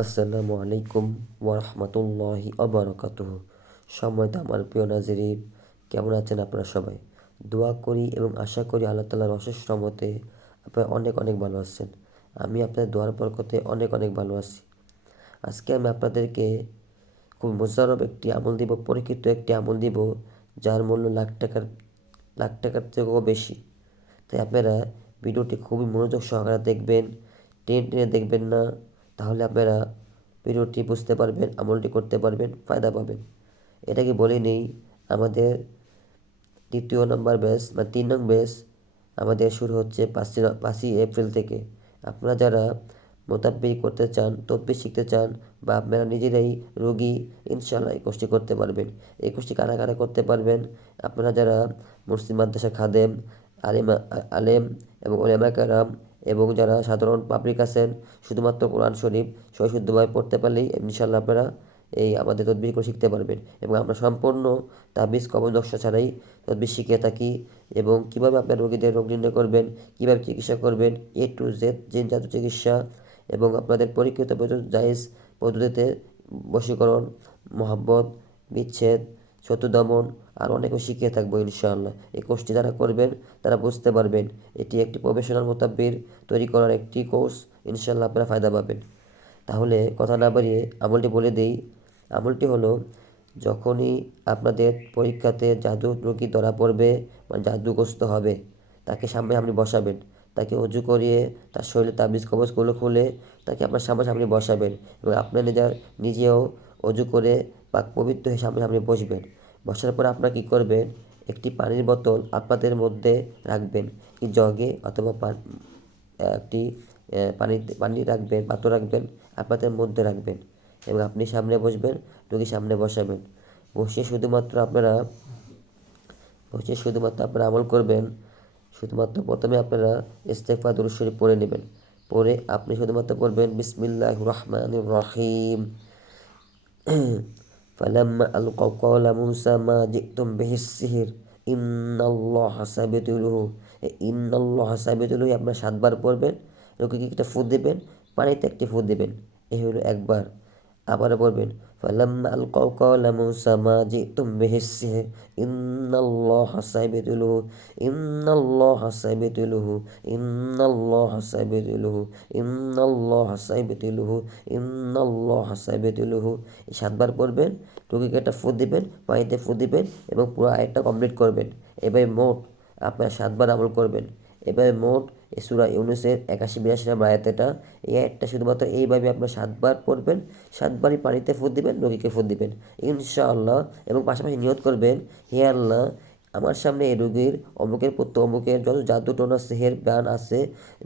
আসসালামু আলাইকুম ওয়ারহমাতুল্লাহি ওয়াবারাকাতুহু। সম্মানিত আমার প্রিয় নাজরিন, কেমন আছেন আপনারা সবাই? দোয়া করি এবং আশা করি আল্লাহ তাআলার অশেষ রহমতে আপনারা অনেক অনেক ভালো আছেন। আমি আপনাদের দোয়ার বরকতে অনেক অনেক ভালো আছি। আজকে আমি আপনাদেরকে খুব মোজাররব একটি আমল দিব, পরীক্ষিত একটি আমল দিব, যার মূল্য লাখ টাকার থেকেও বেশি। তাই আপনারা ভিডিওটি খুবই মনোযোগ সহকারে দেখবেন, টেনে টেনে দেখবেন না। তাহলে আপনারা ভিডিওটি বুঝতে পারবেন, আমলটি করতে পারবেন, ফায়দা পাবেন। এটাকে বলে নেই, আমাদের দ্বিতীয় নম্বর ব্যাচ বা 3 নং ব্যাচ আমাদের শুরু হচ্ছে 5ই এপ্রিল থেকে। আপনারা যারা মোতাব্বির করতে চান, তদবির শিখতে চান, বা আপনারা নিজেরাই রোগী, ইনশাআল্লাহ এই কোর্সটি করতে পারবেন। এই কোর্সটি কারা কারা করতে পারবেন? আপনারা যারা মুসলিম মাদ্রাসা খাদেম, আলেম এবং উলামা কেরাম, এবং যারা সাধারণ পাবলিক আছেন, শুধুমাত্র কোরআন শরীফ সহিশুদ্ধভাবে পড়তে পারলেই ইনশাআল্লাহ আপনারা এই আমাদের তদবির করে শিখতে পারবেন। এবং আমরা সম্পূর্ণ তাবিজ কবজ নকশা ছাড়াই তদবির শিখিয়ে থাকি। এবং কীভাবে আপনার রোগীদের রোগ নির্ণয় করবেন, কীভাবে চিকিৎসা করবেন, A to Z জিন জাদু চিকিৎসা, এবং আপনাদের পরীক্ষিত জায়েজ পদ্ধতিতে বশীকরণ, মহাব্বত, বিচ্ছেদ, শত্রু দমন আর অনেকও শিখিয়ে থাকবো ইনশাআল্লাহ। এই কোর্সটি যারা করবেন তারা বুঝতে পারবেন এটি একটি প্রফেশনাল মোতাব্বির তৈরি করার একটি কোর্স। ইনশাআল্লাহ আপনারা ফায়দা পাবেন। তাহলে কথা না বাড়িয়ে আমলটি বলে দিই। আমলটি হলো, যখনই আপনাদের পরীক্ষাতে জাদু রোগী ধরা পড়বে, মানে জাদুগ্রস্ত হবে, তাকে সামনাসামনি বসাবেন। তাকে অজু করিয়ে তার শরীরে তাবিজ কবজগুলো খুলে তাকে আপনার সামনাসামনি বসাবেন, এবং আপনার নিজেও অজু করে পাক পবিত্র হয়ে সামনাসামনি বসবেন। বসার পর আপনারা কী করবেন? একটি পানির বোতল আপনাদের মধ্যে রাখবেন, কি জগে অথবা একটি পানি রাখবেন, পাত্র রাখবেন, আপনাদের মধ্যে রাখবেন, এবং আপনি সামনে বসবেন, রোগী সামনে বসাবেন। বসে শুধুমাত্র আপনারা আমল করবেন। শুধুমাত্র প্রথমে আপনারা ইস্তেগফার দুরূদ শরীফ পড়ে নেবেন। পরে আপনি শুধুমাত্র পড়বেন বিসমিল্লাহির রহমানির রহিম। ফালাম্মা আলকাও ক্বালা মূসা মা জি'তুম বিহিস সিহর ইন্নাল্লাহা সাবিতুলুহু। এই ইন্নাল্লাহা সাবিতুলুহু আপনারা 7 বার পড়বেন। রোগীকে একটা ফু দিবেন, পানিতে একটি ফু দিবেন। এই হলো একবার। আবারও পড়বেন ফালাম্মা আলকাও ক্বালা মূসা মা জি'তুম বিহিস সিহর ইন্নাল্লাহা সাবিতুলুহু ইন্নাল্লাহা সাবিতুলুহু ইন্নাল্লাহা সাবিতুলুহু ইন্নাল্লাহা সাবিতুলুহু ইন্নাল্লাহা সাবিতুলুহু। এই 7 বার পড়বেন, রোগীকে একটা ফু দিবেন, পানিতে ফু দিবেন, এবং পুরো আয়াতটা কমপ্লিট করবেন। এভাবে মোট আপনারা 7 বার আমল করবেন। এভাবে মোট এই সূরা ইউনূসের ৮১-৮২ নম্বর আয়াত এটা। এই আয়াতটা শুধুমাত্র এইভাবে আপনারা 7 বার পড়বেন। 7 বারই পানিতে ফু দিবেন, রোগীকে ফু দিবেন ইনশাআল্লাহ। এবং পাশাপাশি নিয়ত করবেন, হে আল্লাহ, আমার সামনে এই রোগীর অমুকের পুত্র অমুকের যত জাদু টোনা সেহের বান আছে,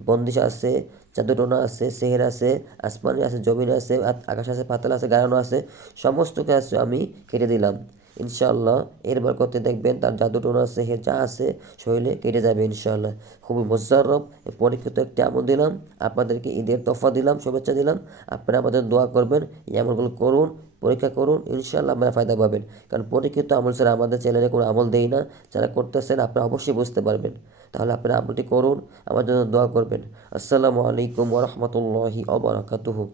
বন্দিশ আছে, জাদু টোনা আছে, সেহের আছে, আসমানে আছে, জমিনে আছে, আকাশ আছে, পাতাল আছে, গাড়ানো আছে, সমস্ত কিছু আমি কেটে দিলাম ইনশাআল্লাহ। এর বরকতে দেখবেন তার জাদু টোনা সেহের যা আছে শরীরে কেটে যাবে ইনশাআল্লাহ। খুবই মোজাররব পরীক্ষিত একটি আমল দিলাম আপনাদেরকে, ঈদের তোহফা দিলাম, শুভেচ্ছা দিলাম। আপনারা আমাদের দোয়া করবেন, এই আমলগুলো করুন, পরীক্ষা করুন, ইনশাআল্লাহ আপনারা ফায়দা পাবেন। কারণ পরীক্ষিত আমল ছাড়া আমাদের চ্যানেলে কোনো আমল দেই না। যারা করতেছেন আপনারা অবশ্যই বুঝতে পারবেন। তাহলে আপনারা আমলটি করুন, আমার জন্য দোয়া করবেন। আসসালামু আলাইকুম ওয়া রাহমাতুল্লাহি ওয়া বারাকাতুহু।